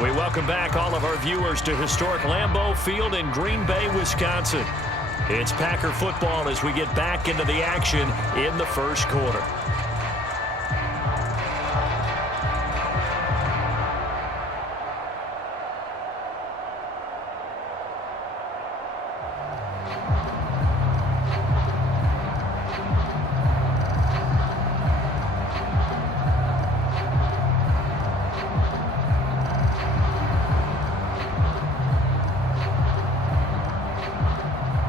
We welcome back all of our viewers to historic Lambeau Field in Green Bay, Wisconsin. It's Packer football as we get back into the action in the first quarter.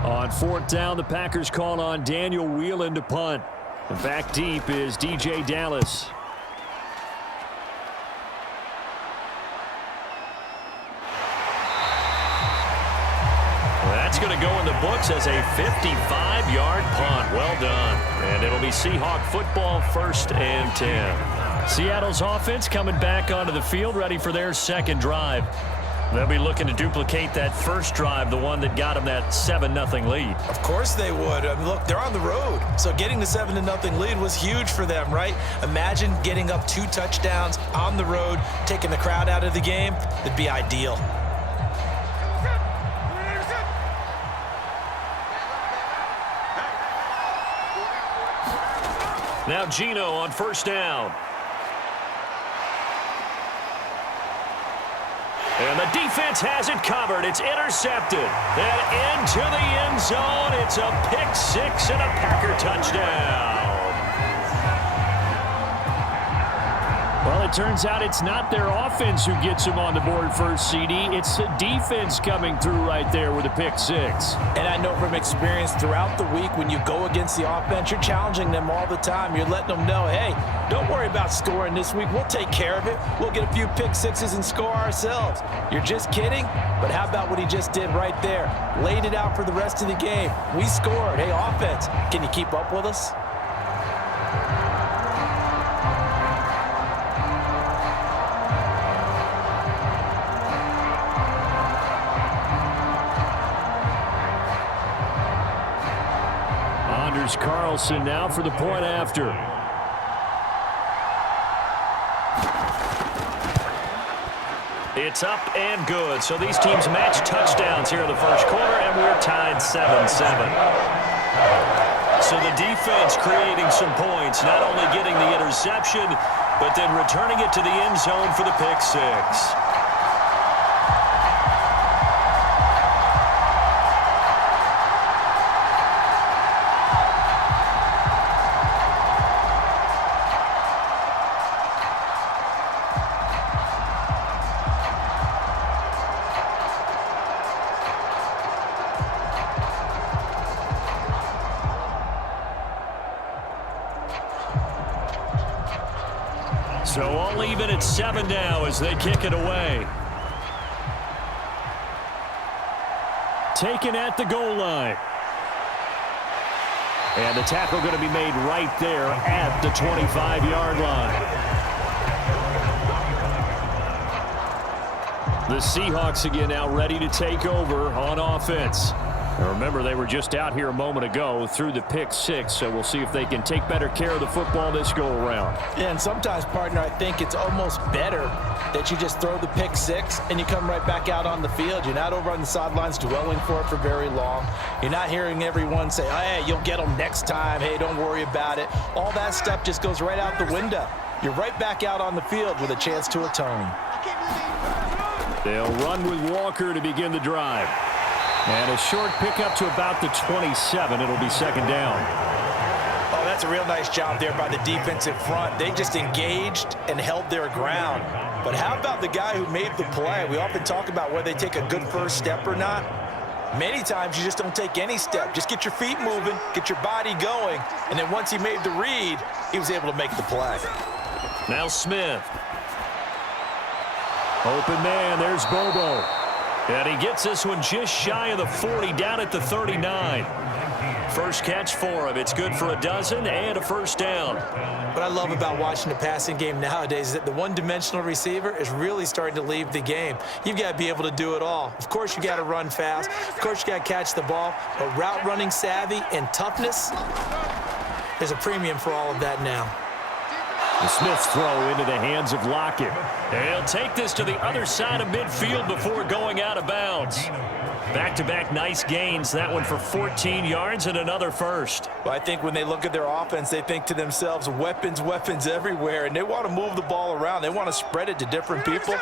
On fourth down, the Packers call on Daniel Whelan to punt. And back deep is DJ Dallas. That's going to go in the books as a 55-yard punt. Well done. And it'll be Seahawk football, 1st and 10. Seattle's offense coming back onto the field, ready for their second drive. They'll be looking to duplicate that first drive, the one that got them that 7-0 lead. Of course they would. I mean, look, they're on the road. So getting the 7-0 lead was huge for them, right? Imagine getting up 2 touchdowns on the road, taking the crowd out of the game. It'd be ideal. Now Geno on first down. And the defense has it covered. It's intercepted. And into the end zone. It's a pick 6 and a Packer touchdown. Well, it turns out it's not their offense who gets them on the board first, CD. It's the defense coming through right there with a pick 6. And I know from experience throughout the week, when you go against the offense, you're challenging them all the time. You're letting them know, hey, don't worry about scoring this week. We'll take care of it. We'll get a few pick 6s and score ourselves. You're just kidding? But how about what he just did right there? Laid it out for the rest of the game. We scored. Hey, offense, can you keep up with us? Carlson now for the point after. It's up and good. So these teams match touchdowns here in the first quarter, and we're tied 7-7. So the defense creating some points, not only getting the interception, but then returning it to the end zone for the pick 6. So all even at 7 now as they kick it away. Taken at the goal line. And the tackle going to be made right there at the 25-yard line. The Seahawks again now ready to take over on offense. Now remember, they were just out here a moment ago through the pick 6, so we'll see if they can take better care of the football this go-around. Yeah, and sometimes, partner, I think it's almost better that you just throw the pick 6 and you come right back out on the field. You're not over on the sidelines dwelling for it for very long. You're not hearing everyone say, oh, hey, you'll get them next time. Hey, don't worry about it. All that stuff just goes right out the window. You're right back out on the field with a chance to atone. They'll run with Walker to begin the drive. And a short pickup to about the 27. It'll be second down. Oh, that's a real nice job there by the defensive front. They just engaged and held their ground. But how about the guy who made the play? We often talk about whether they take a good first step or not. Many times you just don't take any step. Just get your feet moving, get your body going, and then once he made the read, he was able to make the play. Now Smith. Open man, there's Bobo. And he gets this one just shy of the 40, down at the 39. First catch for him. It's good for a dozen and a first down. What I love about watching the passing game nowadays is that the one-dimensional receiver is really starting to leave the game. You've got to be able to do it all. Of course, you got to run fast. Of course, you got to catch the ball. But route running savvy and toughness, there's a premium for all of that now. Smith's throw into the hands of Lockett. And he'll take this to the other side of midfield before going out of bounds. Back-to-back nice gains. That one for 14 yards and another first. Well, I think when they look at their offense, they think to themselves, weapons, weapons everywhere, and they want to move the ball around. They want to spread it to different people,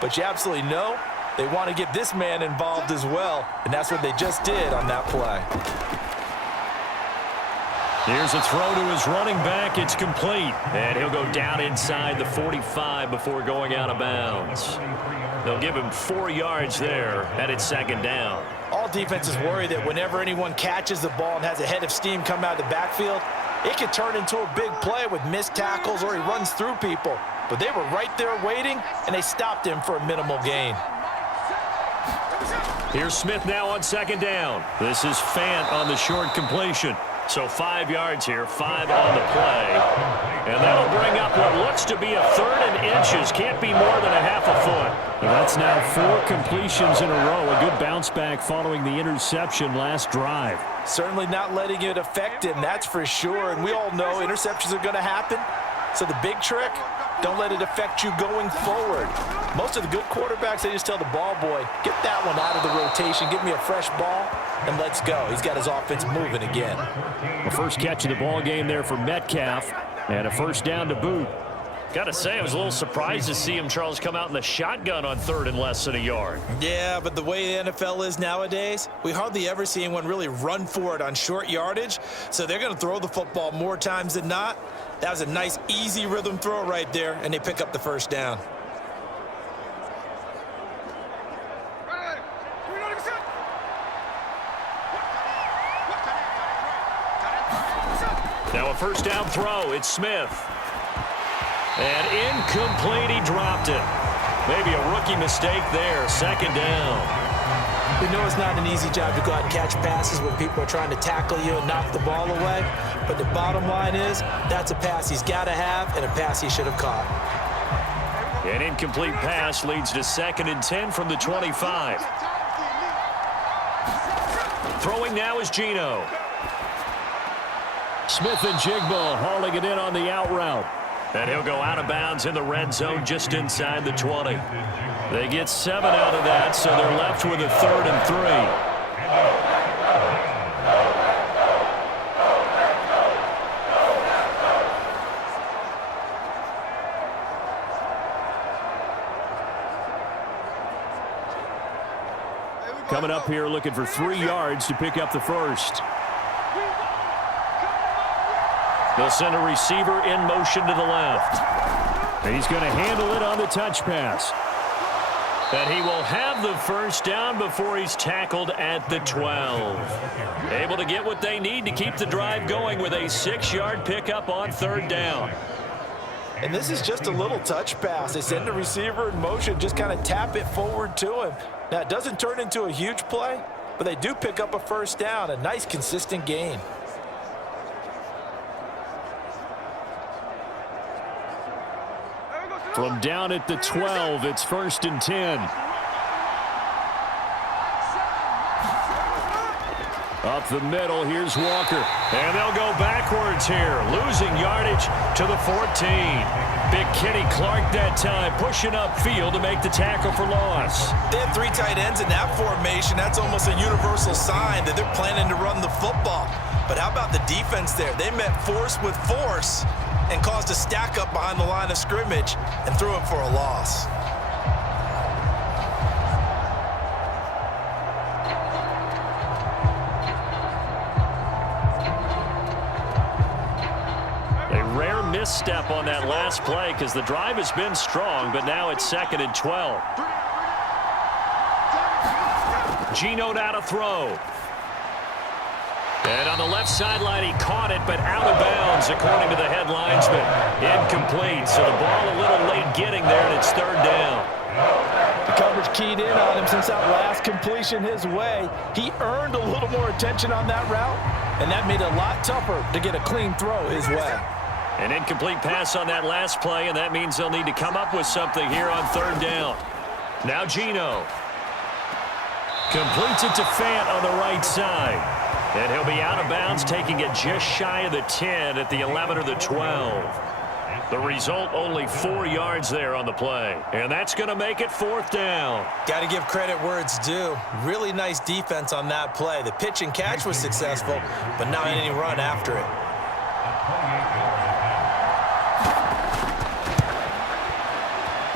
but you absolutely know they want to get this man involved as well, and that's what they just did on that play. Here's a throw to his running back. It's complete. And he'll go down inside the 45 before going out of bounds. They'll give him 4 yards there, and it's second down. All defenses worry that whenever anyone catches the ball and has a head of steam come out of the backfield, it could turn into a big play with missed tackles or he runs through people. But they were right there waiting, and they stopped him for a minimal gain. Here's Smith now on second down. This is Fant on the short completion. So 5 yards here, 5 on the play. And that'll bring up what looks to be a third and inches. Can't be more than a half a foot. Well, that's now 4 completions in a row. A good bounce back following the interception last drive. Certainly not letting it affect him, that's for sure. And we all know interceptions are going to happen. So the big trick, don't let it affect you going forward. Most of the good quarterbacks, they just tell the ball boy, get that one out of the rotation, give me a fresh ball, and let's go. He's got his offense moving again. The first catch of the ball game there for Metcalf, and a first down to boot. Got to say, I was a little surprised to see him, Charles, come out in the shotgun on third and less than a yard. Yeah, but the way the NFL is nowadays, we hardly ever see anyone really run for it on short yardage, so they're going to throw the football more times than not. That was a nice, easy rhythm throw right there, and they pick up the first down. Now a first down throw. It's Smith. And incomplete. He dropped it. Maybe a rookie mistake there. Second down. We know it's not an easy job to go out and catch passes when people are trying to tackle you and knock the ball away. But the bottom line is, that's a pass he's got to have and a pass he should have caught. An incomplete pass leads to second and 10 from the 25. Throwing now is Geno. Smith and Jigba hauling it in on the out route. And he'll go out of bounds in the red zone just inside the 20. They get 7 out of that, so they're left with a third and 3. Coming up here looking for 3 yards to pick up the first. They'll send a receiver in motion to the left. And he's going to handle it on the touch pass. And he will have the first down before he's tackled at the 12. Able to get what they need to keep the drive going with a 6-yard pickup on third down. And this is just a little touch pass. They send the receiver in motion, just kind of tap it forward to him. Now, it doesn't turn into a huge play, but they do pick up a first down, a nice, consistent gain. From down at the 12, it's first and 10. Up the middle, here's Walker. And they'll go backwards here, losing yardage to the 14. Big Kenny Clark that time, pushing upfield to make the tackle for loss. They have 3 tight ends in that formation. That's almost a universal sign that they're planning to run the football. But how about the defense there? They met force with force and caused a stack up behind the line of scrimmage and threw him for a loss. A rare misstep on that last play because the drive has been strong, but now it's second and 12. Geno now to throw. And on the left sideline, he caught it, but out of bounds, according to the head linesman. Incomplete, so the ball a little late getting there, and it's third down. The coverage keyed in on him since that last completion his way. He earned a little more attention on that route, and that made it a lot tougher to get a clean throw his way. An incomplete pass on that last play, and that means they'll need to come up with something here on third down. Now Geno. Completes it to Fant on the right side. And he'll be out of bounds, taking it just shy of the 10 at the 11 or the 12. The result, only 4 yards there on the play. And that's going to make it 4th down. Got to give credit where it's due. Really nice defense on that play. The pitch and catch was successful, but not any run after it.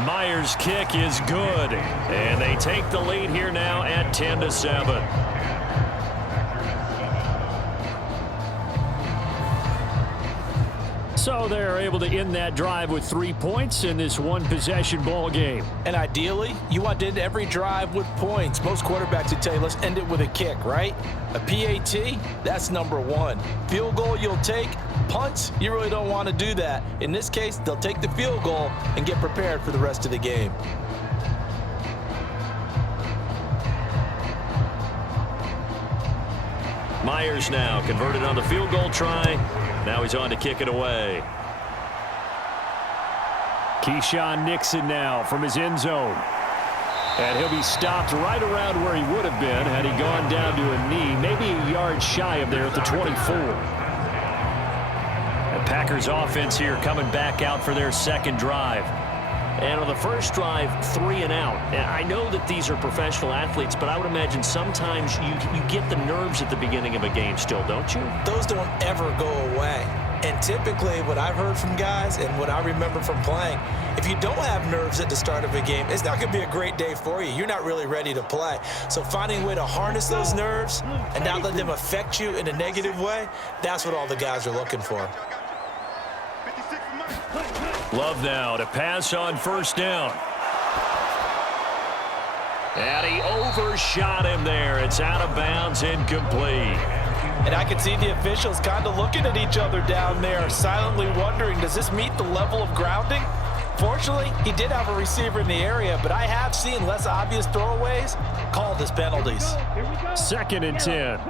Myers' kick is good. And they take the lead here now at 10-7. So they're able to end that drive with 3 points in this one-possession ball game. And ideally, you want to end every drive with points. Most quarterbacks would tell you, let's end it with a kick, right? A PAT, that's number 1. Field goal you'll take. Punts, you really don't want to do that. In this case, they'll take the field goal and get prepared for the rest of the game. Myers now converted on the field goal try. Now he's on to kick it away. Keyshawn Nixon now from his end zone. And he'll be stopped right around where he would have been had he gone down to a knee, maybe a yard shy of there at the 24. The Packers offense here coming back out for their second drive. And on the first drive, 3 and out. And I know that these are professional athletes, but I would imagine sometimes you get the nerves at the beginning of a game still, don't you? Those don't ever go away. And typically what I've heard from guys and what I remember from playing, if you don't have nerves at the start of a game, it's not going to be a great day for you. You're not really ready to play. So finding a way to harness those nerves and not let them affect you in a negative way, that's what all the guys are looking for. Love now to pass on first down. And he overshot him there. It's out of bounds, incomplete. And I can see the officials kind of looking at each other down there, silently wondering, does this meet the level of grounding? Fortunately, he did have a receiver in the area, but I have seen less obvious throwaways called as penalties. 2nd and 10.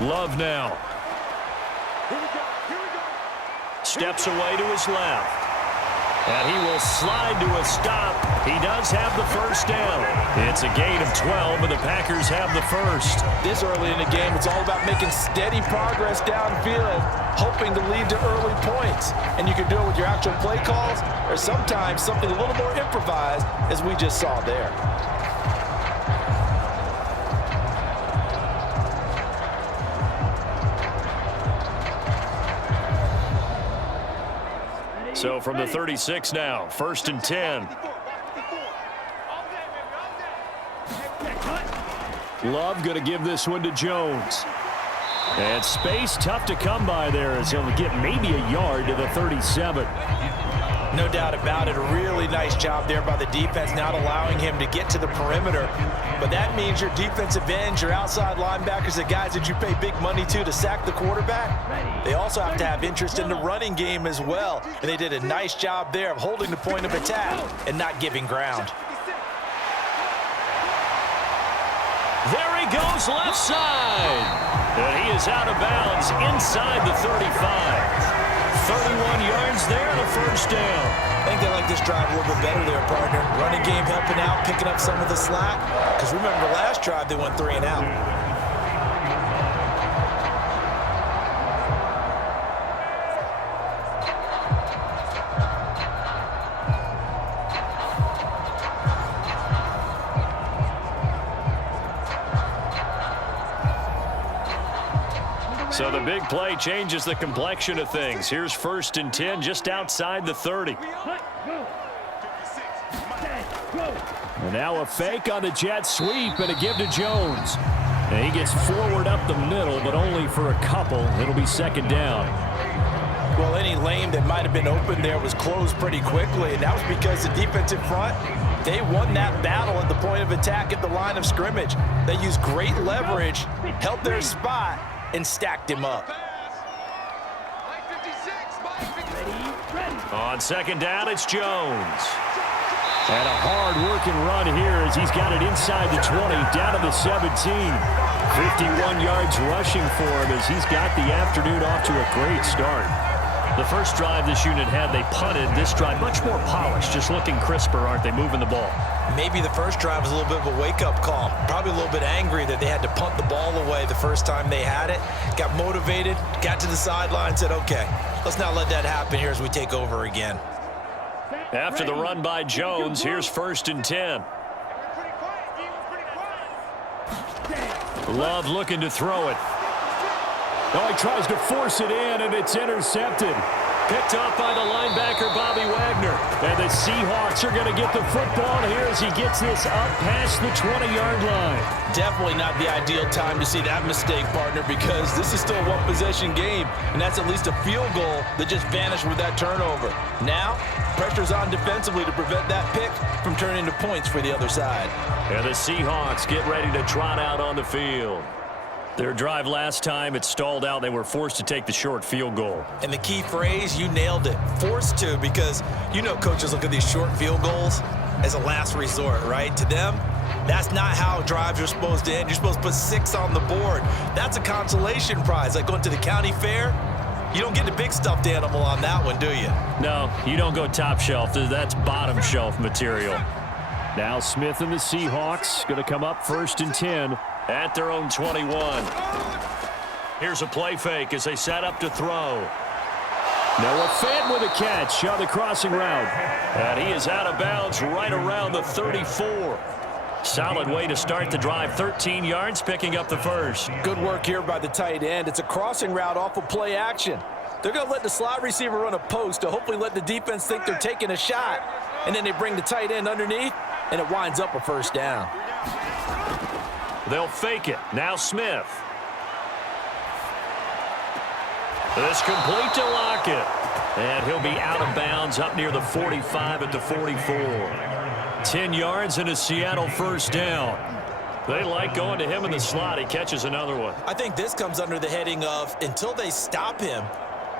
Love now. Steps away to his left. And he will slide to a stop. He does have the first down. It's a gain of 12, and the Packers have the first. This early in the game, it's all about making steady progress downfield, hoping to lead to early points. And you can do it with your actual play calls, or sometimes something a little more improvised, as we just saw there. So from the 36 now, 1st and 10. Love going to give this one to Jones. And space tough to come by there as he'll get maybe a yard to the 37. No doubt about it. A really nice job there by the defense, not allowing him to get to the perimeter. But that means your defensive ends, your outside linebackers, the guys that you pay big money to sack the quarterback, they also have to have interest in the running game as well. And they did a nice job there of holding the point of attack and not giving ground. There he goes left side. And he is out of bounds inside the 35. 31 yards there and a first down. I think they like this drive a little bit better there, partner. Running game helping out, picking up some of the slack. Because remember, the last drive they went 3 and out. So the big play changes the complexion of things. Here's 1st and 10 just outside the 30. And now a fake on the jet sweep and a give to Jones. And he gets forward up the middle, but only for a couple. It'll be 2nd down. Well, any lane that might have been open there was closed pretty quickly, and that was because the defensive front, they won that battle at the point of attack at the line of scrimmage. They used great leverage, held their spot, and stacked him up. On 2nd down, it's Jones. And a hard-working run here as he's got it inside the 20, down to the 17. 51 yards rushing for him as he's got the afternoon off to a great start. The first drive this unit had, they punted. This drive, much more polished, just looking crisper, aren't they, moving the ball? Maybe the first drive was a little bit of a wake-up call. Probably a little bit angry that they had to punt the ball away the first time they had it. Got motivated, got to the sideline, said, okay, let's not let that happen here as we take over again. After the run by Jones, here's 1st and 10. Love looking to throw it. Oh, he tries to force it in, and it's intercepted. Picked off by the linebacker, Bobby Wagner. And the Seahawks are going to get the football here as he gets this up past the 20-yard line. Definitely not the ideal time to see that mistake, partner, because this is still a one-possession game, and that's at least a field goal that just vanished with that turnover. Now, pressure's on defensively to prevent that pick from turning into points for the other side. And the Seahawks get ready to trot out on the field. Their drive last time, it stalled out. They were forced to take the short field goal. And the key phrase, you nailed it, forced to, because you know coaches look at these short field goals as a last resort, right? To them, that's not how drives are supposed to end. You're supposed to put 6 on the board. That's a consolation prize. Like going to the county fair, you don't get the big stuffed animal on that one, do you? No, you don't go top shelf. That's bottom shelf material. Now Smith and the Seahawks going to come up 1st and 10. At their own 21. Here's a play fake as they set up to throw. Noah Fant with a catch on the crossing route. And he is out of bounds right around the 34. Solid way to start the drive. 13 yards, picking up the first. Good work here by the tight end. It's a crossing route off of play action. They're going to let the slot receiver run a post to hopefully let the defense think they're taking a shot. And then they bring the tight end underneath, and it winds up a first down. They'll fake it. Now Smith. This complete to Lockett. And he'll be out of bounds up near the 45 at the 44. 10 yards and a Seattle first down. They like going to him in the slot. He catches another one. I think this comes under the heading of until they stop him,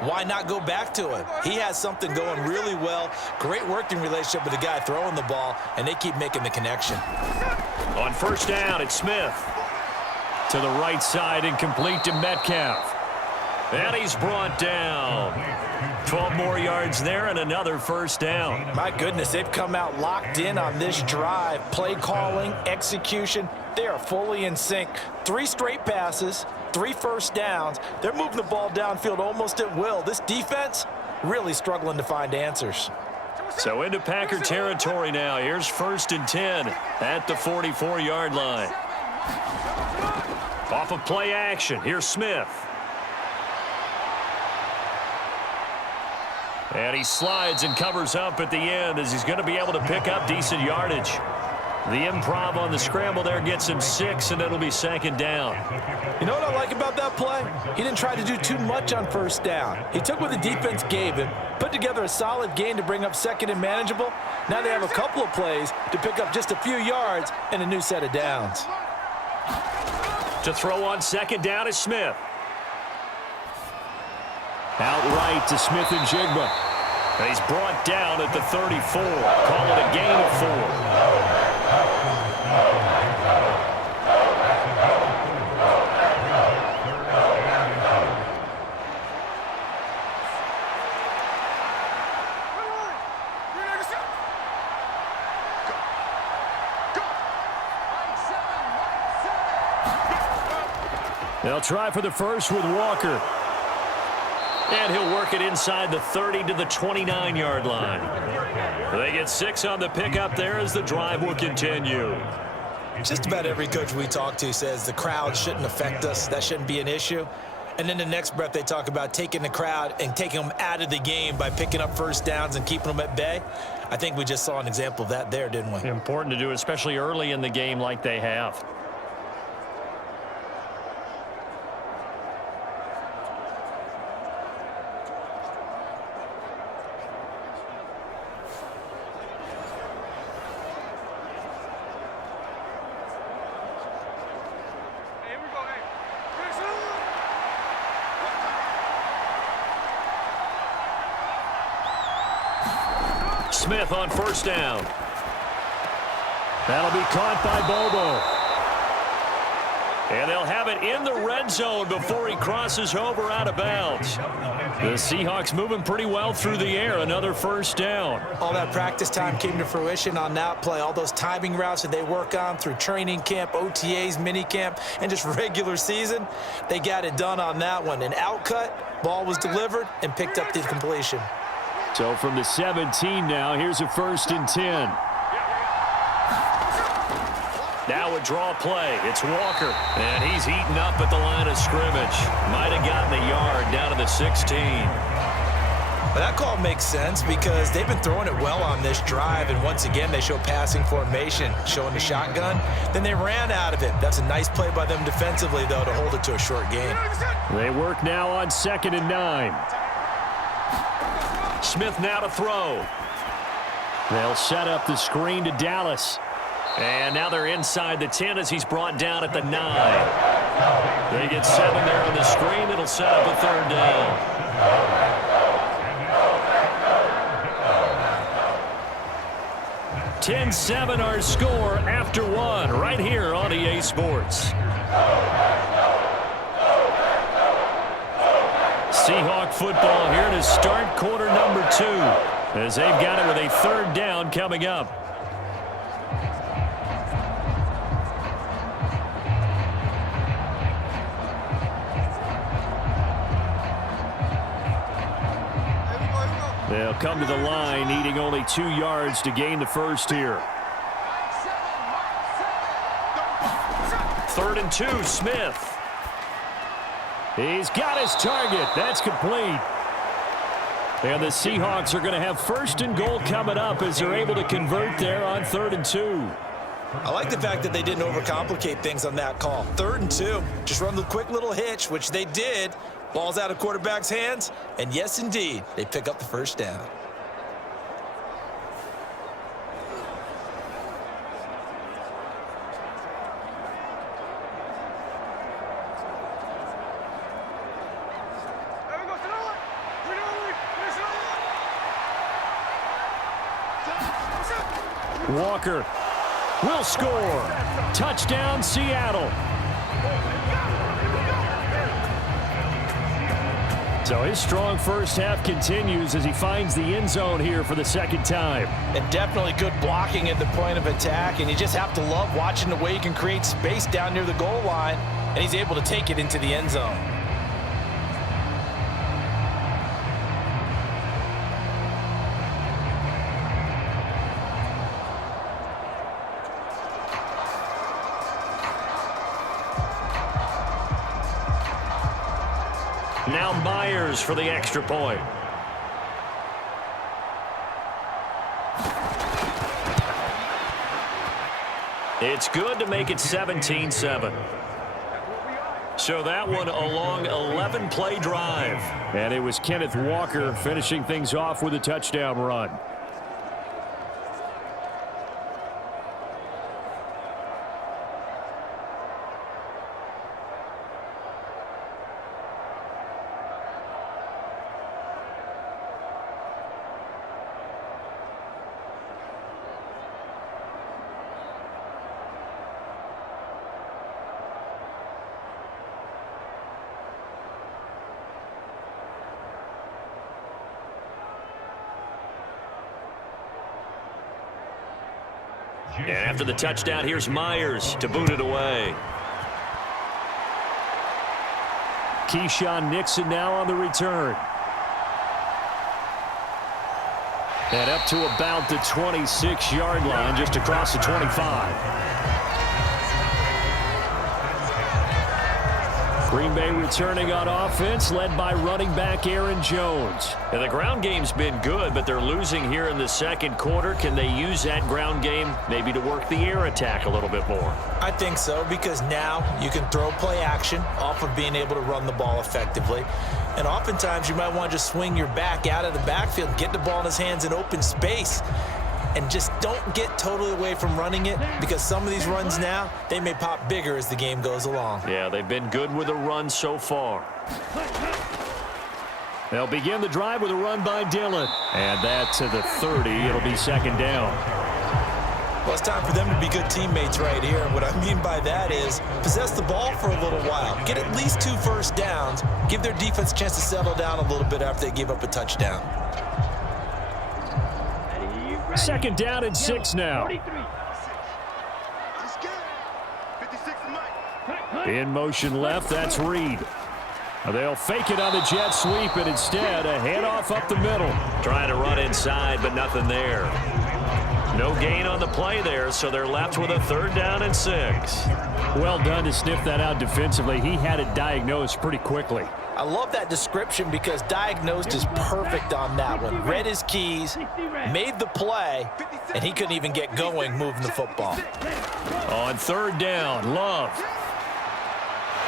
why not go back to him? He has something going really well. Great working relationship with the guy throwing the ball, and they keep making the connection. On first down, it's Smith. To the right side and complete to Metcalf. And he's brought down. 12 more yards there and another first down. My goodness, they've come out locked in on this drive. Play calling, execution, they are fully in sync. 3 straight passes, 3 first downs. They're moving the ball downfield almost at will. This defense really struggling to find answers. So into Packer territory now. Here's 1st and 10 at the 44-yard line. Off of play action. Here's Smith. And he slides and covers up at the end as he's going to be able to pick up decent yardage. The improv on the scramble there gets him 6, and it'll be 2nd down. You know what I like about that play? He didn't try to do too much on first down. He took what the defense gave him, put together a solid gain to bring up 2nd and manageable. Now they have a couple of plays to pick up just a few yards and a new set of downs. To throw on 2nd down is Smith. Outright to Smith and Jigba. And he's brought down at the 34. Call it a gain of 4. They'll try for the first with Walker. And he'll work it inside the 30 to the 29-yard line. They get 6 on the pickup there as the drive will continue. Just about every coach we talk to says the crowd shouldn't affect us. That shouldn't be an issue. And then the next breath they talk about taking the crowd and taking them out of the game by picking up first downs and keeping them at bay. I think we just saw an example of that there, didn't we? Important to do, especially early in the game like they have. Smith on first down. That'll be caught by Bobo. And they'll have it in the red zone before he crosses over out of bounds. The Seahawks moving pretty well through the air. Another first down. All that practice time came to fruition on that play. All those timing routes that they work on through training camp, OTAs, minicamp, and just regular season, they got it done on that one. An outcut, ball was delivered, and picked up the completion. So from the 17 now, here's a 1st and 10. Now a draw play. It's Walker. And he's eaten up at the line of scrimmage. Might have gotten a yard down to the 16. But that call makes sense because they've been throwing it well on this drive. And once again, they show passing formation, showing the shotgun. Then they ran out of it. That's a nice play by them defensively, though, to hold it to a short gain. They work now on 2nd and 9. Smith now to throw. They'll set up the screen to Dallas. And now they're inside the 10 as he's brought down at the 9. They get 7 there on the screen. It'll set up a 3rd down. (10-7) our score after 1 right here on EA Sports. Seahawk football here to start quarter number 2 as they've got it with a 3rd down coming up. They'll come to the line, needing only 2 yards to gain the first here. 3rd and 2, Smith. He's got his target. That's complete. And the Seahawks are going to have 1st and goal coming up as they're able to convert there on 3rd and 2. I like the fact that they didn't overcomplicate things on that call. 3rd and 2, just run the quick little hitch, which they did. Ball's out of quarterback's hands, and yes, indeed, they pick up the 1st down. Walker will score. Touchdown, Seattle. So his strong first half continues as he finds the end zone here for the 2nd time. And definitely good blocking at the point of attack, and you just have to love watching the way he can create space down near the goal line, and he's able to take it into the end zone. Now Myers for the extra point. It's good to make it 17-7. So that one a long 11-play drive. And it was Kenneth Walker finishing things off with a touchdown run. And after the touchdown, here's Myers to boot it away. Keyshawn Nixon now on the return. And up to about the 26-yard line, just across the 25. Green Bay returning on offense, led by running back Aaron Jones. And the ground game's been good, but they're losing here in the 2nd quarter. Can they use that ground game maybe to work the air attack a little bit more? I think so, because now you can throw play action off of being able to run the ball effectively. And oftentimes you might want to just swing your back out of the backfield, get the ball in his hands in open space, and just don't get totally away from running it, because some of these runs now, they may pop bigger as the game goes along. Yeah, they've been good with a run so far. They'll begin the drive with a run by Dillon. And that to the 30. It'll be 2nd down. Well, it's time for them to be good teammates right here. And what I mean by that is possess the ball for a little while. Get at least 2 first downs. Give their defense a chance to settle down a little bit after they give up a touchdown. Second down and 6 now. In motion left, that's Reed. They'll fake it on the jet sweep, and instead a handoff up the middle. Trying to run inside, but nothing there. No gain on the play there, so they're left with a 3rd down and 6. Well done to sniff that out defensively. He had it diagnosed pretty quickly. I love that description because diagnosed is perfect on that one. Read his keys, made the play, and he couldn't even get going moving the football. On 3rd down, Love.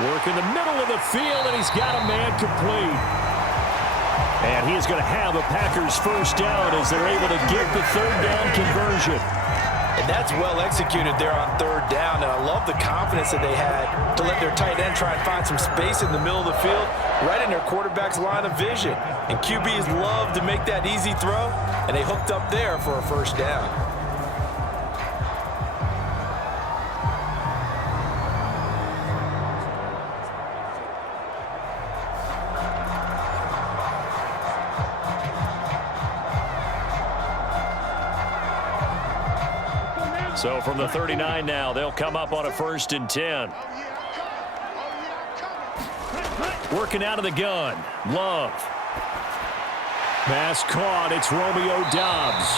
Work in the middle of the field, and he's got a man complete. And he is going to have a Packers first down as they're able to get the 3rd down conversion. And that's well executed there on 3rd down. And I love the confidence that they had to let their tight end try and find some space in the middle of the field, right in their quarterback's line of vision. And QBs love to make that easy throw, and they hooked up there for a first down. So from the 39 now, they'll come up on a 1st and 10. Working out of the gun, Love. Pass caught, it's Romeo Doubs.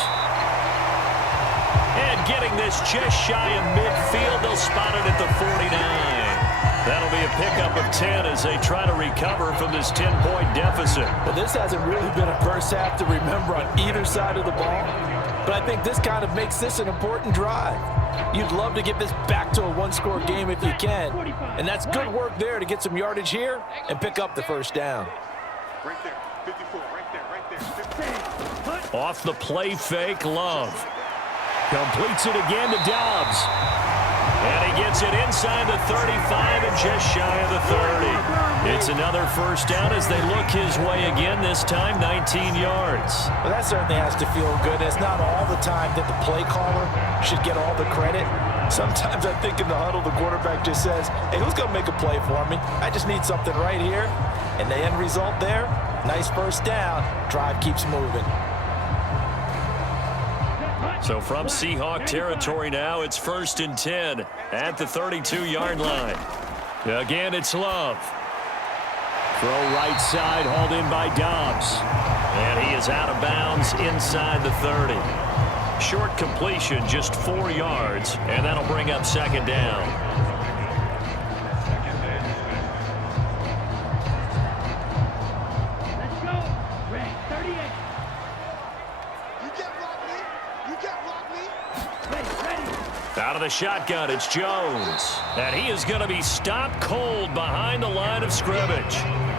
And getting this just shy of midfield, they'll spot it at the 49. That'll be a pickup of 10 as they try to recover from this 10-point deficit. Well, this hasn't really been a first half to remember on either side of the ball. But I think this kind of makes this an important drive. You'd love to get this back to a 1-score game if you can. And that's good work there to get some yardage here and pick up the first down. Right there, 54, right there, 50. Off the play fake, Love. Completes it again to Doubs. And he gets it inside the 35 and just shy of the 30. It's another first down as they look his way again, this time 19 yards. Well, that certainly has to feel good. It's not all the time that the play caller should get all the credit. Sometimes I think in the huddle, the quarterback just says, hey, who's going to make a play for me? I just need something right here. And the end result there, nice first down. Drive keeps moving. So from Seahawk territory now, it's 1st and 10 at the 32-yard line. Again, it's Love. Throw right side, hauled in by Doubs. And he is out of bounds inside the 30. Short completion, just 4 yards, and that'll bring up 2nd down. Let's go. Red 38. You can't block me. You can't block me. Ready. Out of the shotgun, it's Jones. And he is going to be stopped cold behind the line of scrimmage.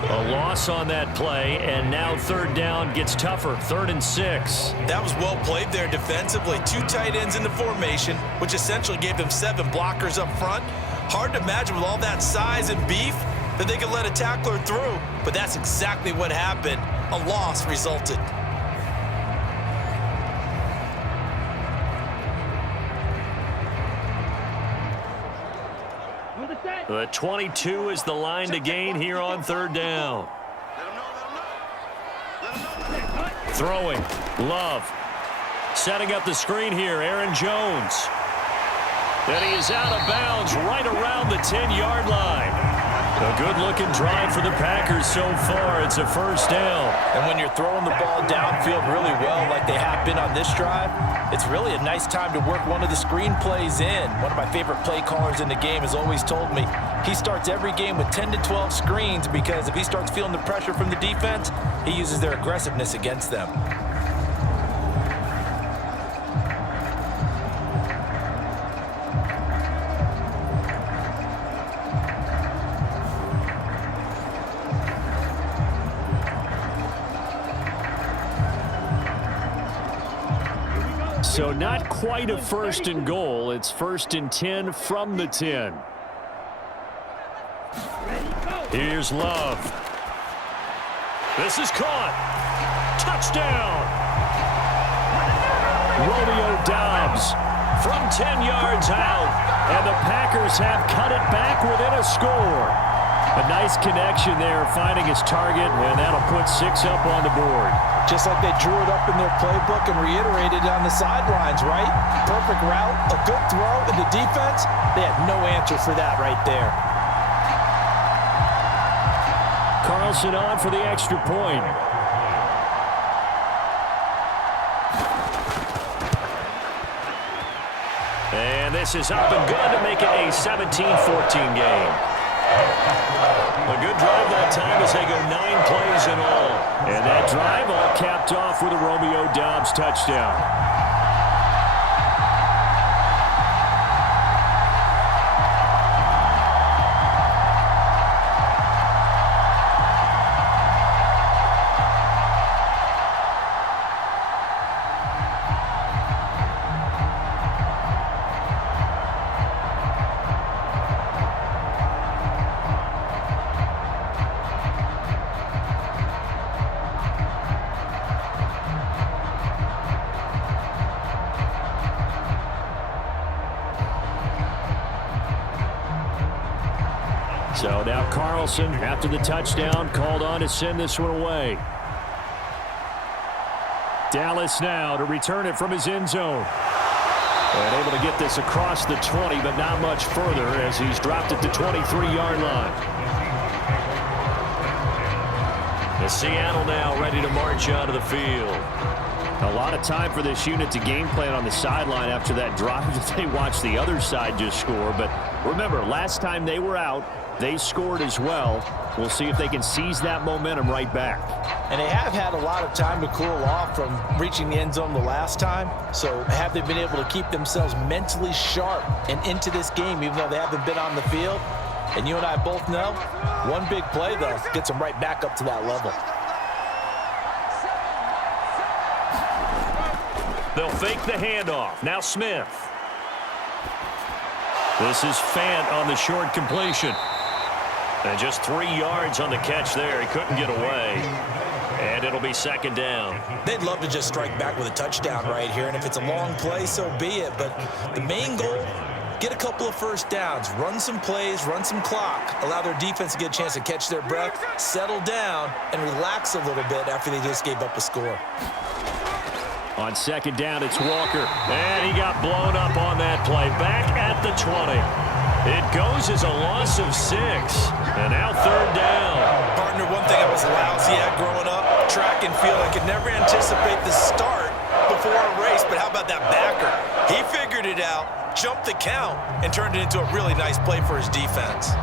A loss on that play, and now 3rd down gets tougher, 3rd and 6. That was well played there defensively. 2 tight ends in the formation, which essentially gave them 7 blockers up front. Hard to imagine with all that size and beef that they could let a tackler through, but that's exactly what happened. A loss resulted. The 22 is the line to gain here on 3rd down. Throwing, Love. Setting up the screen here, Aaron Jones. And he is out of bounds right around the 10-yard line. A good-looking drive for the Packers so far. It's a first down. And when you're throwing the ball downfield really well like they have been on this drive, it's really a nice time to work one of the screen plays in. One of my favorite play callers in the game has always told me he starts every game with 10 to 12 screens because if he starts feeling the pressure from the defense, he uses their aggressiveness against them. So not quite a 1st and goal. It's 1st and 10 from the 10. Here's Love. This is caught. Touchdown. Romeo Doubs from 10 yards out. And the Packers have cut it back within a score. A nice connection there, finding his target, and that'll put 6 up on the board. Just like they drew it up in their playbook and reiterated on the sidelines, right? Perfect route, a good throw, and the defense, they had no answer for that right there. Carlson on for the extra point. And this is up and good to make it a 17-14 game. A good drive that time as they go 9 plays in all. And that drive all capped off with a Romeo Doubs touchdown. So now Carlson, after the touchdown, called on to send this one away. Dallas now to return it from his end zone. And able to get this across the 20, but not much further as he's dropped it to 23-yard line. The Seattle now ready to march out of the field. A lot of time for this unit to game plan on the sideline after that drive that they watched the other side just score. But remember, last time they were out, they scored as well. We'll see if they can seize that momentum right back. And they have had a lot of time to cool off from reaching the end zone the last time. So have they been able to keep themselves mentally sharp and into this game, even though they haven't been on the field? And you and I both know, one big play, though, gets them right back up to that level. They'll fake the handoff. Now Smith. This is Fant on the short completion. And just 3 yards on the catch there. He couldn't get away. And it'll be second down. They'd love to just strike back with a touchdown right here. And if it's a long play, so be it. But the main goal, get a couple of first downs. Run some plays, run some clock. Allow their defense to get a chance to catch their breath, settle down, and relax a little bit after they just gave up a score. On second down, it's Walker. And he got blown up on that play. Back at the 20. It goes as a loss of 6. And now third down. Partner, one thing I was lousy at growing up, track and field. I could never anticipate the start before a race, but how about that backer? He figured it out, jumped the count, and turned it into a really nice play for his defense.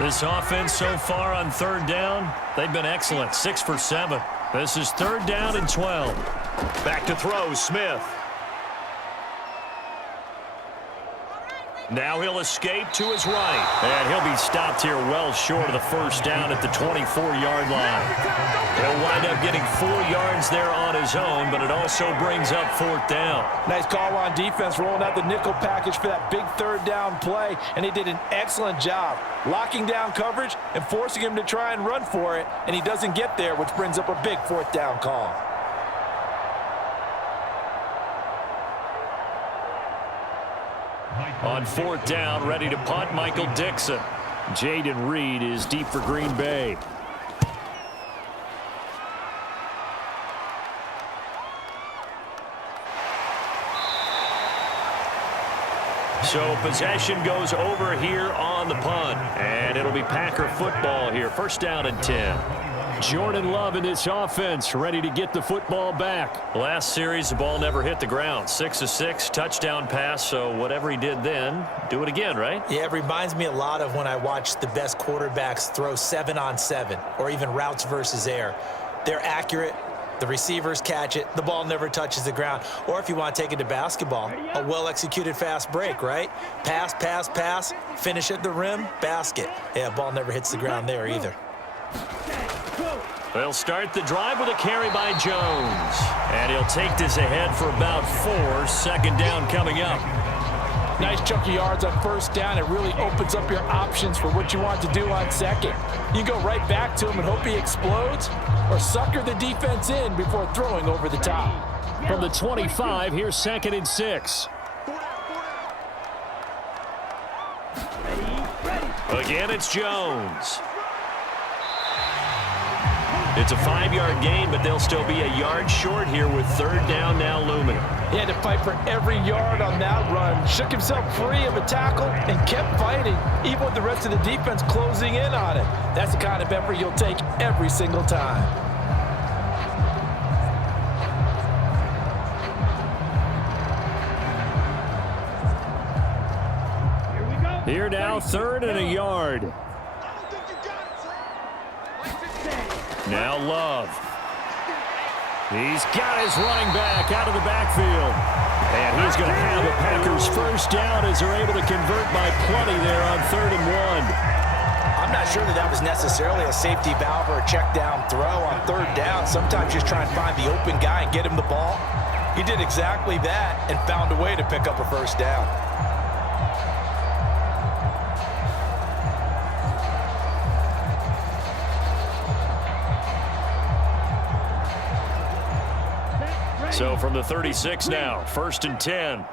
This offense so far on third down, they've been excellent. 6 for 7. This is third down and 12. Back to throw, Smith. Now he'll escape to his right. And he'll be stopped here well short of the first down at the 24-yard line. He'll wind up getting 4 yards there on his own, but it also brings up fourth down. Nice call on defense, rolling out the nickel package for that big third down play, and he did an excellent job locking down coverage and forcing him to try and run for it, and he doesn't get there, which brings up a big fourth down call. On fourth down, ready to punt, Michael Dixon. Jaden Reed is deep for Green Bay. So possession goes over here on the punt. And it'll be Packer football here. First down and 10. Jordan Love in this offense, ready to get the football back. Last series, the ball never hit the ground. 6 of 6, touchdown pass. So whatever he did then, do it again, right? Yeah, it reminds me a lot of when I watch the best quarterbacks throw 7-on-7 or even routes versus air. They're accurate. The receivers catch it. The ball never touches the ground. Or if you want to take it to basketball, a well-executed fast break, right? Pass, pass, pass, finish at the rim, basket. Yeah, ball never hits the ground there either. They'll start the drive with a carry by Jones. And he'll take this ahead for about 4. Second down coming up. Nice chunk of yards on first down. It really opens up your options for what you want to do on second. You go right back to him and hope he explodes, or sucker the defense in before throwing over the top. From the 25, here's 2nd and 6. Again, it's Jones. It's a 5-yard gain, but they'll still be a yard short here with 3rd down now looming. He had to fight for every yard on that run. Shook himself free of a tackle and kept fighting, even with the rest of the defense closing in on him. That's the kind of effort you'll take every single time. Here now, 3rd and a yard. Now Love. He's got his running back out of the backfield. And he's going to have a Packers first down as they're able to convert by plenty there on 3rd and 1. I'm not sure that was necessarily a safety valve or a check down throw on 3rd down. Sometimes just try and find the open guy and get him the ball. He did exactly that and found a way to pick up a first down. So from the 36 now, 1st and 10.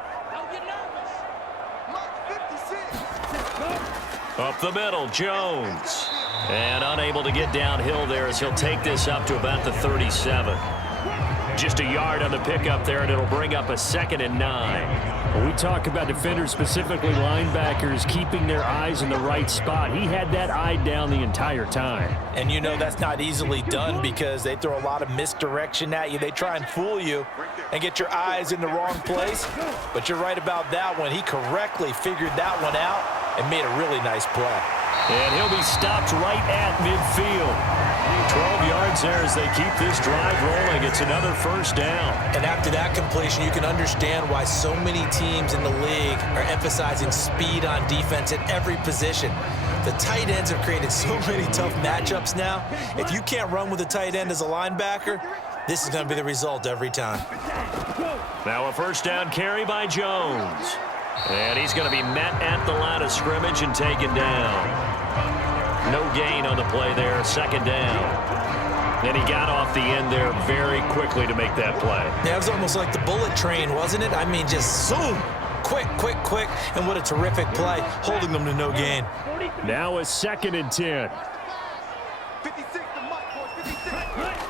Up the middle, Jones. And unable to get downhill there as he'll take this up to about the 37. Just a yard on the pickup there, and it'll bring up a 2nd and 9. When we talk about defenders, specifically linebackers, keeping their eyes in the right spot, he had that eye down the entire time. And you know that's not easily done because they throw a lot of misdirection at you. They try and fool you and get your eyes in the wrong place. But you're right about that one. He correctly figured that one out and made a really nice play. And he'll be stopped right at midfield. 12 yards there as they keep this drive rolling. It's another first down. And after that completion, you can understand why so many teams in the league are emphasizing speed on defense at every position. The tight ends have created so many tough matchups now. If you can't run with a tight end as a linebacker, this is going to be the result every time. Now a first down carry by Jones. And he's going to be met at the line of scrimmage and taken down. No gain on the play there, 2nd down. And he got off the end there very quickly to make that play. Yeah, it was almost like the bullet train, wasn't it? I mean, just zoom, quick, quick, quick. And what a terrific play, holding them to no gain. Now a 2nd and 10.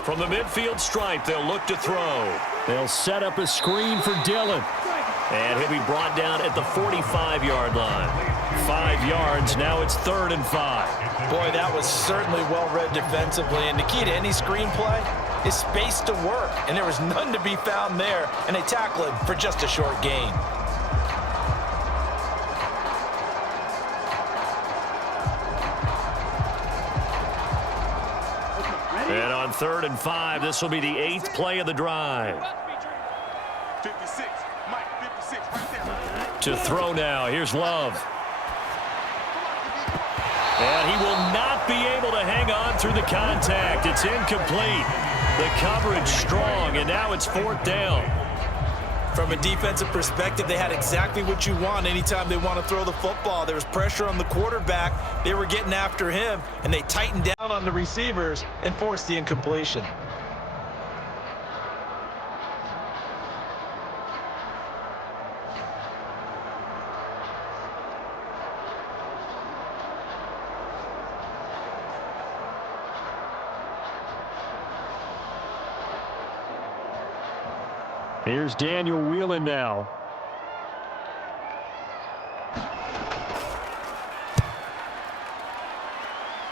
From the midfield stripe, they'll look to throw. They'll set up a screen for Dillon. And he'll be brought down at the 45-yard line. 5 yards, now it's 3rd and 5. Boy, that was certainly well-read defensively. And the key to any screenplay is space to work. And there was none to be found there. And they tackle him for just a short gain. And on 3rd and 5, this will be the 8th play of the drive. 56, Mike, 56, right there. To throw now, here's Love. And he will not be able to hang on through the contact. It's incomplete. The coverage strong, and now it's 4th down. From a defensive perspective, they had exactly what you want anytime they want to throw the football. There was pressure on the quarterback. They were getting after him, and they tightened down on the receivers and forced the incompletion. Here's Daniel Whelan now.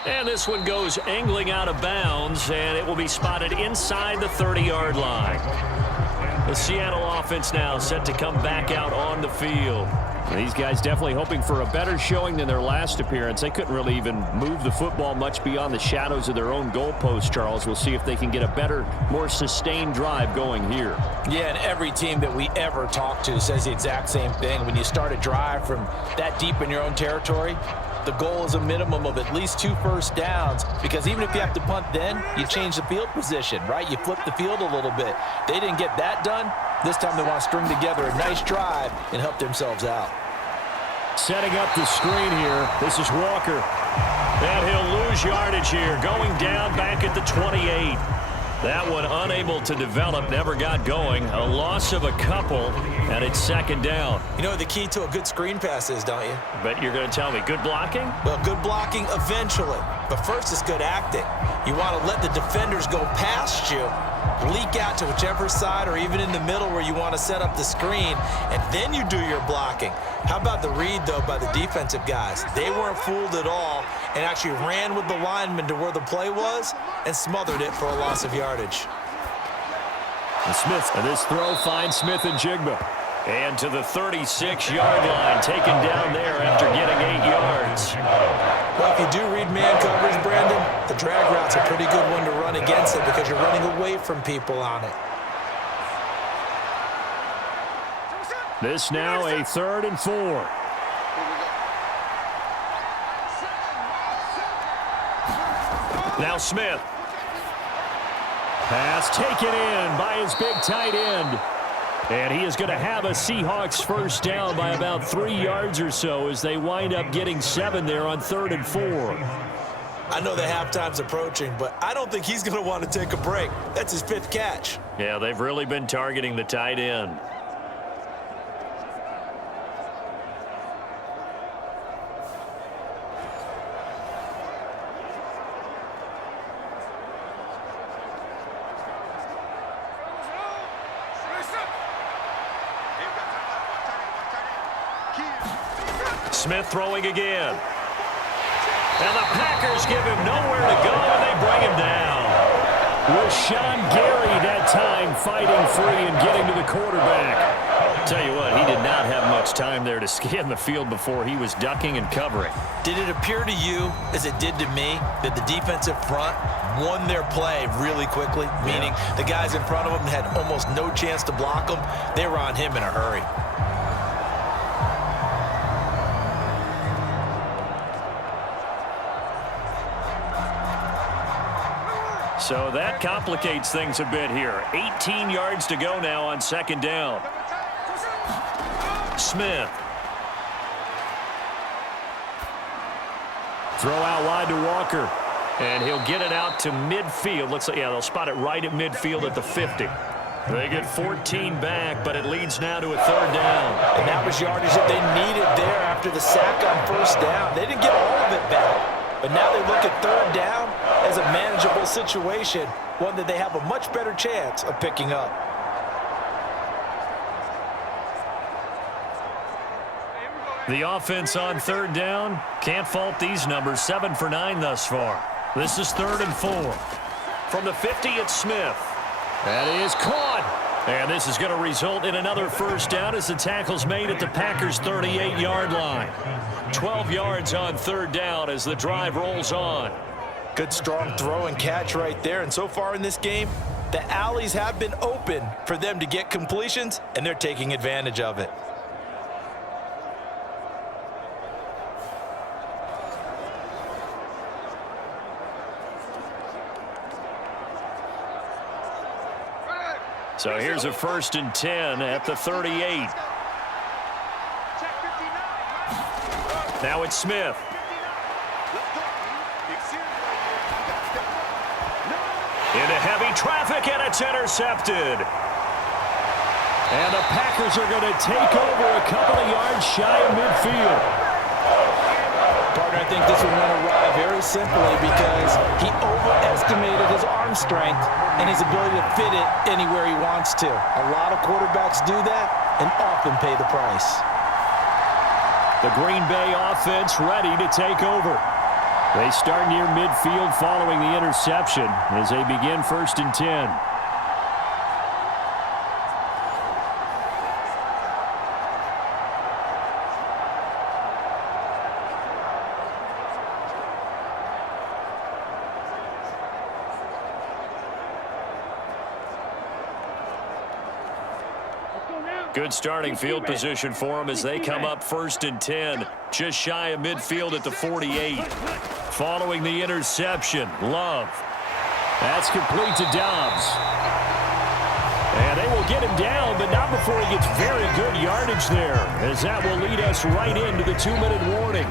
And this one goes angling out of bounds, and it will be spotted inside the 30-yard line. The Seattle offense now set to come back out on the field. These guys definitely hoping for a better showing than their last appearance. They couldn't really even move the football much beyond the shadows of their own goalpost, Charles. We'll see if they can get a better, more sustained drive going here. Yeah, and every team that we ever talk to says the exact same thing. When you start a drive from that deep in your own territory, the goal is a minimum of at least 2 first downs, because even if you have to punt then, you change the field position, right? You flip the field a little bit. They didn't get that done. This time they want to string together a nice drive and help themselves out. Setting up the screen here. This is Walker. And he'll lose yardage here. Going down back at the 28. That one unable to develop, never got going. A loss of a couple, and it's second down. You know what the key to a good screen pass is, don't you? But you're going to tell me, good blocking? Well, good blocking eventually. But first is good acting. You want to let the defenders go past you, leak out to whichever side or even in the middle where you want to set up the screen, and then you do your blocking. How about the read, though, by the defensive guys? They weren't fooled at all and actually ran with the lineman to where the play was and smothered it for a loss of yardage. And Smith, and this throw finds Smith and Jigba. And to the 36-yard line, taken down there after getting 8 yards. Well, if you do read man coverage, Brandon, the drag route's a pretty good one to run against it because you're running away from people on it. This now a 3rd and 4. Now Smith. Pass taken in by his big tight end. And he is going to have a Seahawks first down by about 3 yards or so as they wind up getting 7 there on 3rd and 4. I know the halftime's approaching, but I don't think he's going to want to take a break. That's his 5th catch. Yeah, they've really been targeting the tight end. Smith throwing again. And the Packers give him nowhere to go, and they bring him down. Rashawn Gary that time fighting free and getting to the quarterback. Tell you what, he did not have much time there to scan the field before he was ducking and covering. Did it appear to you, as it did to me, that the defensive front won their play really quickly? Meaning the guys in front of them had almost no chance to block him. They were on him in a hurry. So that complicates things a bit here. 18 yards to go now on 2nd down. Smith. Throw out wide to Walker. And he'll get it out to midfield. Looks like, yeah, they'll spot it right at midfield at the 50. They get 14 back, but it leads now to a 3rd down. And that was yardage that they needed there after the sack on 1st down. They didn't get all of it back. But now they look at 3rd down as a manageable situation, one that they have a much better chance of picking up. The offense on 3rd down, can't fault these numbers. 7 for 9 thus far. This is 3rd and 4. From the 50, it's Smith. That is caught. And this is going to result in another first down as the tackle's made at the Packers' 38-yard line. 12 yards on 3rd down as the drive rolls on. Good strong throw and catch right there. And so far in this game, the alleys have been open for them to get completions, and they're taking advantage of it. So here's a 1st and 10 at the 38. Now it's Smith. Into heavy traffic, and it's intercepted. And the Packers are going to take over a couple of yards shy of midfield. Partner, I think this one went awry very simply because he overestimated his arm strength and his ability to fit it anywhere he wants to. A lot of quarterbacks do that and often pay the price. The Green Bay offense ready to take over. They start near midfield following the interception as they begin 1st and 10. Good starting field position for them as they come up 1st and 10, just shy of midfield at the 48. Following the interception, Love. That's complete to Dobbs. And they will get him down, but not before he gets very good yardage there, as that will lead us right into the 2-minute warning.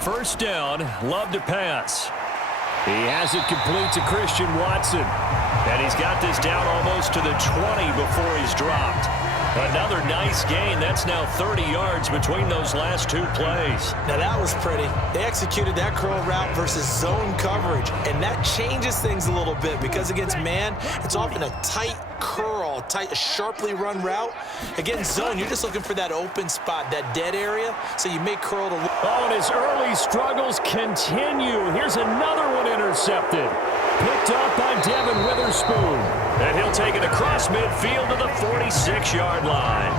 First down, Love to pass. He has it complete to Christian Watson. And he's got this down almost to the 20 before he's dropped. Another nice gain. That's now 30 yards between those last two plays. Now that was pretty. They executed that curl route versus zone coverage, and that changes things a little bit because against man, it's often a tight curl, tight, sharply run route. Against zone, you're just looking for that open spot, that dead area, so you may curl to... Oh, and his early struggles continue. Here's another one intercepted. Picked up by Devin Witherspoon. And he'll take it across midfield to the 46-yard line.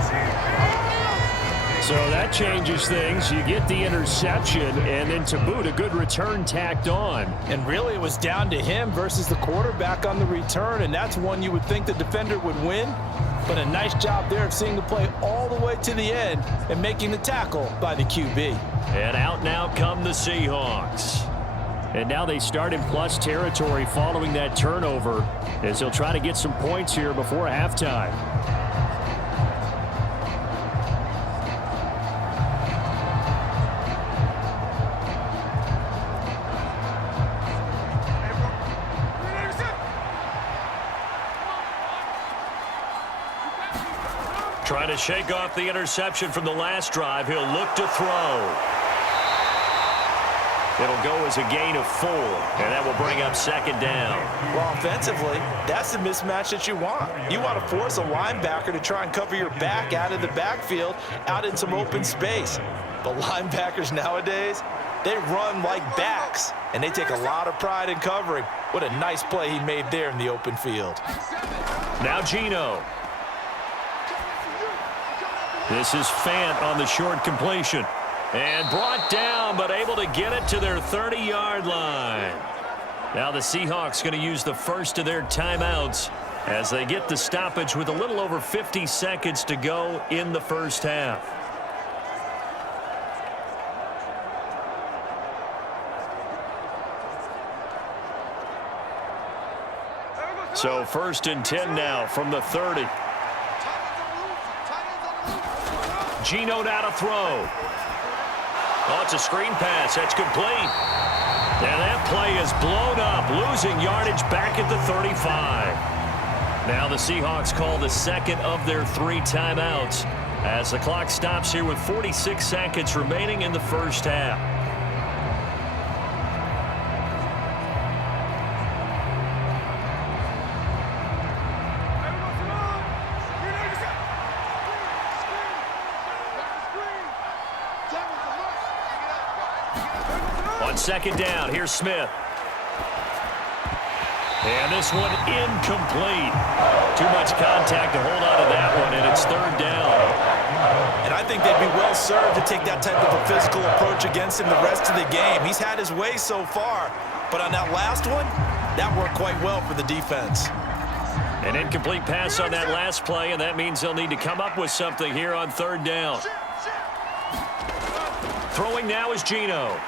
So that changes things. You get the interception, and then to boot, a good return tacked on. And really, it was down to him versus the quarterback on the return, and that's one you would think the defender would win. But a nice job there of seeing the play all the way to the end and making the tackle by the QB. And out now come the Seahawks. And now they start in plus territory following that turnover, as they'll try to get some points here before halftime. Trying to shake off the interception from the last drive. He'll look to throw. It'll go as a gain of 4, and that will bring up second down. Well, offensively, that's the mismatch that you want. You want to force a linebacker to try and cover your back out of the backfield, out in some open space. But linebackers nowadays, they run like backs, and they take a lot of pride in covering. What a nice play he made there in the open field. Now Geno. This is Fant on the short completion. And brought down, but able to get it to their 30-yard line. Now the Seahawks going to use the first of their timeouts as they get the stoppage with a little over 50 seconds to go in the first half. So 1st and 10 now from the 30. Geno now to throw. Oh, it's a screen pass. That's complete. And that play is blown up, losing yardage back at the 35. Now the Seahawks call the second of their 3 timeouts as the clock stops here with 46 seconds remaining in the first half. On second down, here's Smith. And this one incomplete. Too much contact to hold on to that one, and it's 3rd down. And I think they'd be well served to take that type of a physical approach against him the rest of the game. He's had his way so far, but on that last one, that worked quite well for the defense. An incomplete pass on that last play, and that means they'll need to come up with something here on 3rd down. Throwing now is Geno.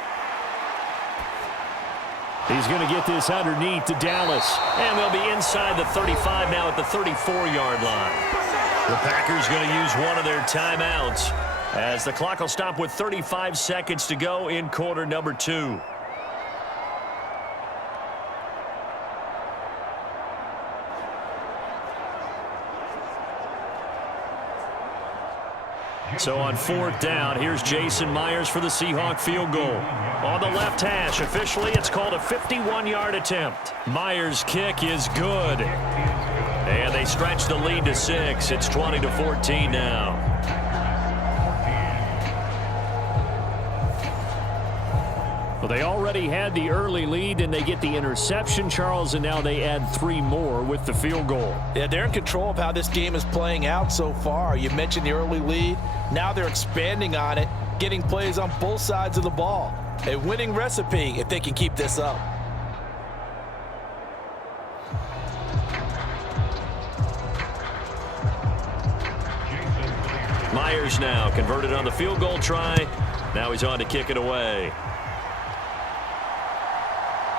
He's going to get this underneath to Dallas. And they'll be inside the 35 now at the 34-yard line. The Packers going to use one of their timeouts as the clock will stop with 35 seconds to go in quarter number 2. So on 4th down, here's Jason Myers for the Seahawk field goal. On the left hash, officially it's called a 51-yard attempt. Myers' kick is good. And they stretch the lead to 6. It's 20-14 now. Well, they already had the early lead, and they get the interception, Charles, and now they add 3 more with the field goal. Yeah, they're in control of how this game is playing out so far. You mentioned the early lead. Now they're expanding on it, getting plays on both sides of the ball. A winning recipe if they can keep this up. Myers now converted on the field goal try. Now he's on to kick it away.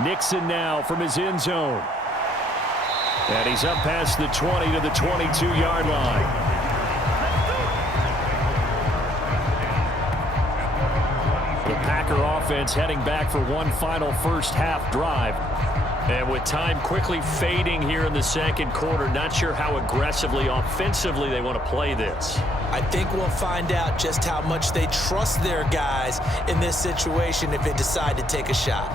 Nixon now from his end zone. And he's up past the 20 to the 22-yard line. The Packer offense heading back for one final first-half drive. And with time quickly fading here in the second quarter, not sure how aggressively, offensively they want to play this. I think we'll find out just how much they trust their guys in this situation if they decide to take a shot.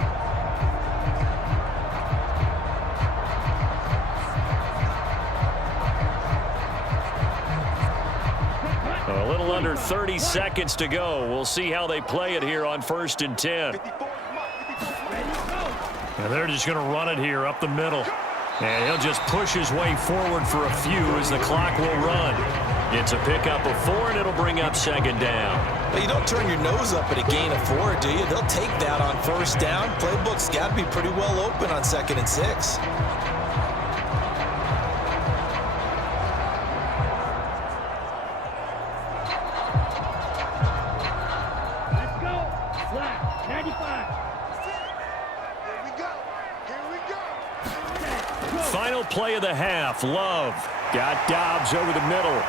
A little under 30 seconds to go. We'll see how they play it here on 1st and 10. And they're just going to run it here up the middle. And he'll just push his way forward for a few as the clock will run. It's a pickup of 4, and it'll bring up 2nd down. But you don't turn your nose up at a gain of 4, do you? They'll take that on 1st down. Playbook's got to be pretty well open on 2nd and 6. Let's go. Flat. 95. Final play of the half. Love got Dobbs over the middle.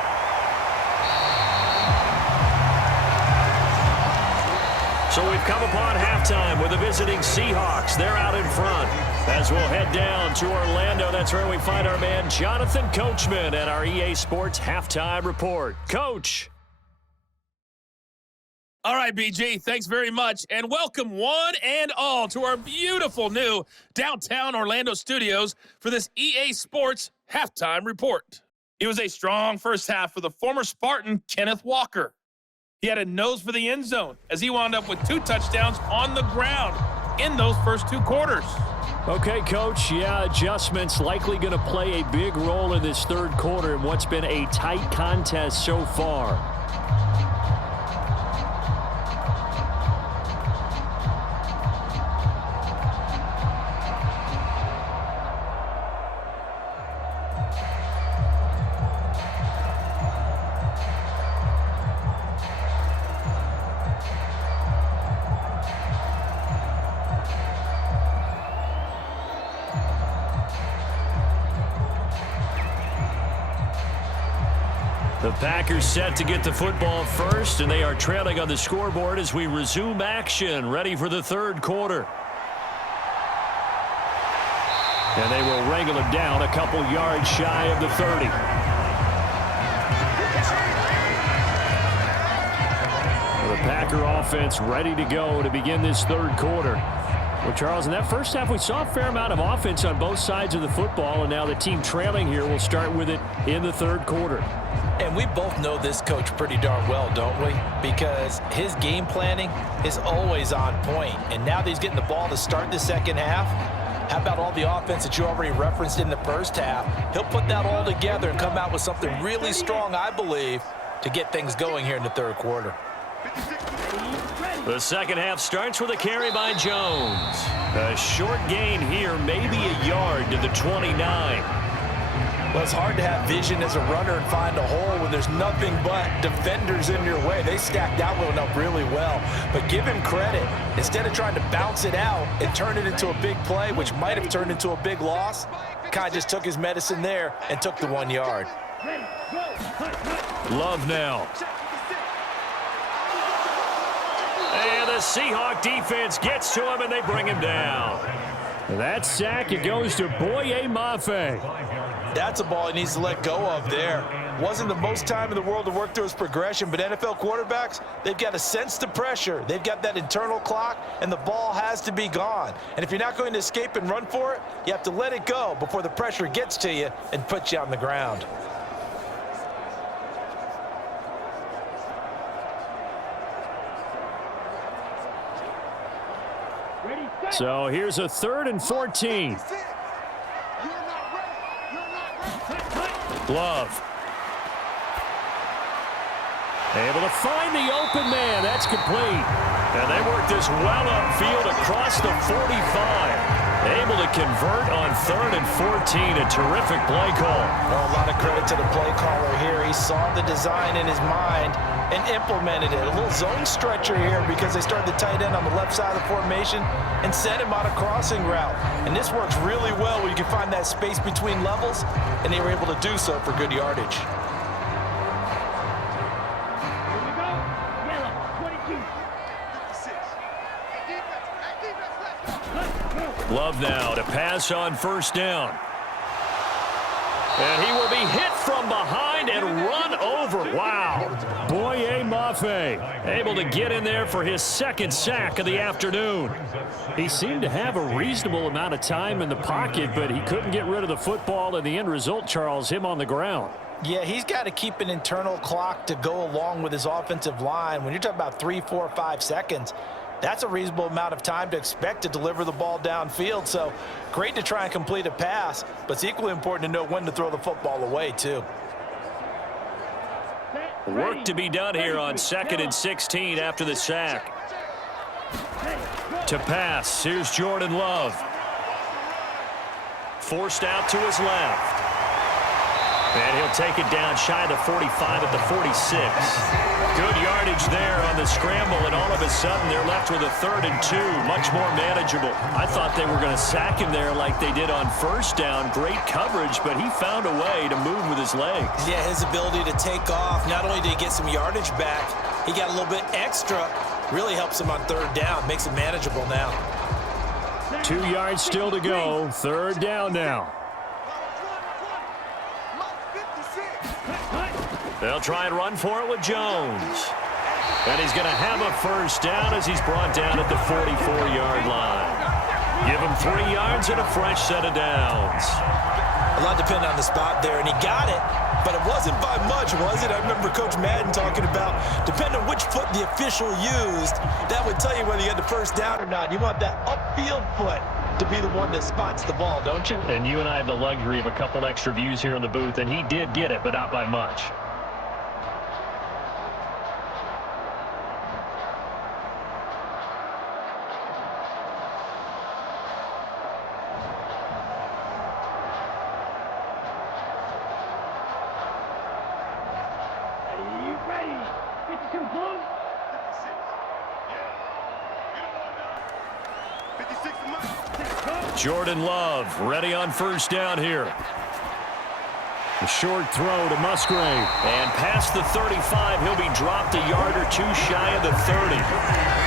So we've come upon halftime with the visiting Seahawks. They're out in front. As we'll head down to Orlando, that's where we find our man Jonathan Coachman at our EA Sports Halftime Report. Coach. All right, BG, thanks very much, and welcome one and all to our beautiful new downtown Orlando studios for this EA Sports Halftime Report. It was a strong first half for the former Spartan, Kenneth Walker. He had a nose for the end zone as he wound up with 2 touchdowns on the ground in those first 2 quarters. Okay, Coach, adjustments likely going to play a big role in this 3rd quarter in what's been a tight contest so far. The Packers set to get the football first, and they are trailing on the scoreboard as we resume action, ready for the 3rd quarter. And they will wrangle it down a couple yards shy of the 30. The Packer offense ready to go to begin this 3rd quarter. Well, Charles, in that first half, we saw a fair amount of offense on both sides of the football, and now the team trailing here will start with it in the 3rd quarter. And we both know this coach pretty darn well, don't we? Because his game planning is always on point. And now that he's getting the ball to start the second half, how about all the offense that you already referenced in the first half? He'll put that all together and come out with something really strong, I believe, to get things going here in the 3rd quarter. The second half starts with a carry by Jones. A short gain here, maybe a yard to the 29. Well, it's hard to have vision as a runner and find a hole when there's nothing but defenders in your way. They stacked that one up really well. But give him credit. Instead of trying to bounce it out and turn it into a big play, which might have turned into a big loss, kind of just took his medicine there and took the 1 yard. Love now. And the Seahawk defense gets to him, and they bring him down. That sack, it goes to Boye Mafe. That's a ball he needs to let go of there. Wasn't the most time in the world to work through his progression, but NFL quarterbacks, they've got to sense the pressure. They've got that internal clock, and the ball has to be gone. And if you're not going to escape and run for it, you have to let it go before the pressure gets to you and puts you on the ground. So here's a 3rd and 14. Love. Able to find the open man. That's complete. And they work this well upfield across the 45. Able to convert on 3rd and 14. A terrific play call. Well, a lot of credit to the play caller here. He saw the design in his mind and implemented it. A little zone stretcher here because they started the tight end on the left side of the formation and sent him on a crossing route. And this works really well when you can find that space between levels, and they were able to do so for good yardage. Here we go. Yellow, 22. 56. Love now to pass on 1st down. And he will be hit from behind and run over. Wow. Boye Mafe able to get in there for his 2nd sack of the afternoon. He seemed to have a reasonable amount of time in the pocket, but he couldn't get rid of the football, and the end result, Charles, him on the ground. Yeah, he's got to keep an internal clock to go along with his offensive line. When you're talking about 3, 4, 5 seconds, that's a reasonable amount of time to expect to deliver the ball downfield. So great to try and complete a pass, but it's equally important to know when to throw the football away, too. Work to be done here on 2nd and 16 after the sack. To pass, here's Jordan Love. Forced out to his left. And he'll take it down shy of the 45 at the 46. Good yardage there on the scramble, and all of a sudden they're left with a 3rd and 2, much more manageable. I thought they were going to sack him there like they did on 1st down. Great coverage, but he found a way to move with his legs. Yeah, his ability to take off, not only did he get some yardage back, he got a little bit extra. Really helps him on 3rd down, makes it manageable now. 2 yards still to go, 3rd down now. They'll try and run for it with Jones. And he's going to have a 1st down as he's brought down at the 44-yard line. Give him 3 yards and a fresh set of downs. A lot depended on the spot there, and he got it, but it wasn't by much, was it? I remember Coach Madden talking about, depending on which foot the official used, that would tell you whether you had the 1st down or not. You want that upfield foot to be the one that spots the ball, don't you? And you and I have the luxury of a couple extra views here in the booth, and he did get it, but not by much. Jordan Love ready on 1st down here. A short throw to Musgrave. And past the 35, he'll be dropped a yard or 2 shy of the 30.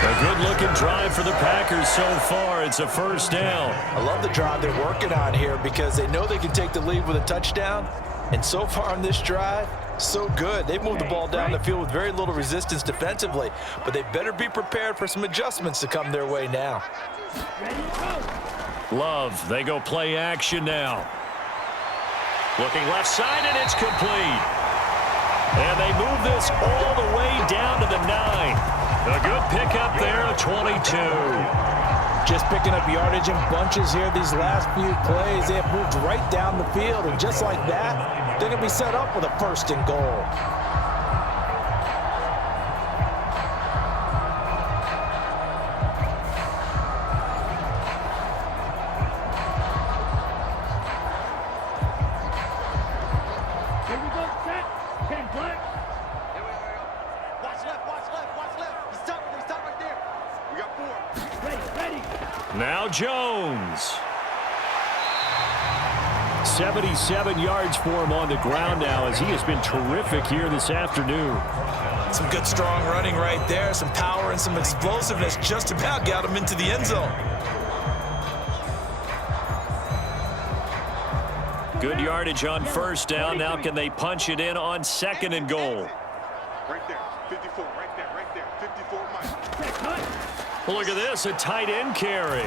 A good-looking drive for the Packers so far. It's a 1st down. I love the drive they're working on here because they know they can take the lead with a touchdown. And so far on this drive, so good. They've moved the ball down the field with very little resistance defensively, but they better be prepared for some adjustments to come their way now. Love, they go play action now. Looking left side, and it's complete. And they move this all the way down to the 9. A good pickup there, a 22. Just picking up yardage in bunches here these last few plays. They have moved right down the field, and just like that, they're going to be set up with a 1st and goal. Now Jones. 77 yards for him on the ground now as he has been terrific here this afternoon. Some good strong running right there, some power and some explosiveness, just about got him into the end zone. Good yardage on 1st down. Now can they punch it in on 2nd and goal? Right there, 54, right there, 54, Mike. Look at this, a tight end carry.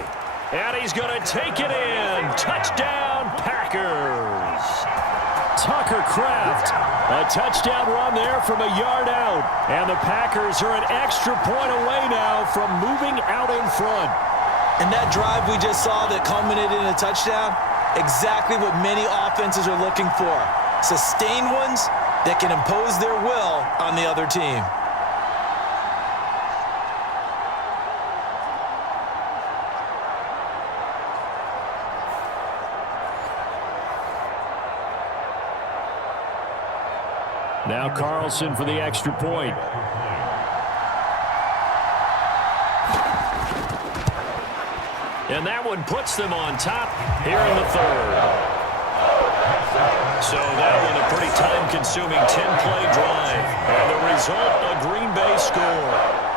And he's going to take it in. Touchdown, Packers. Tucker Kraft. A touchdown run there from a yard out. And the Packers are an extra point away now from moving out in front. And that drive we just saw that culminated in a touchdown, exactly what many offenses are looking for. Sustained ones that can impose their will on the other team. Now Carlson for the extra point. And that one puts them on top here in the third. So that one a pretty time-consuming 10-play drive. And the result, a Green Bay score.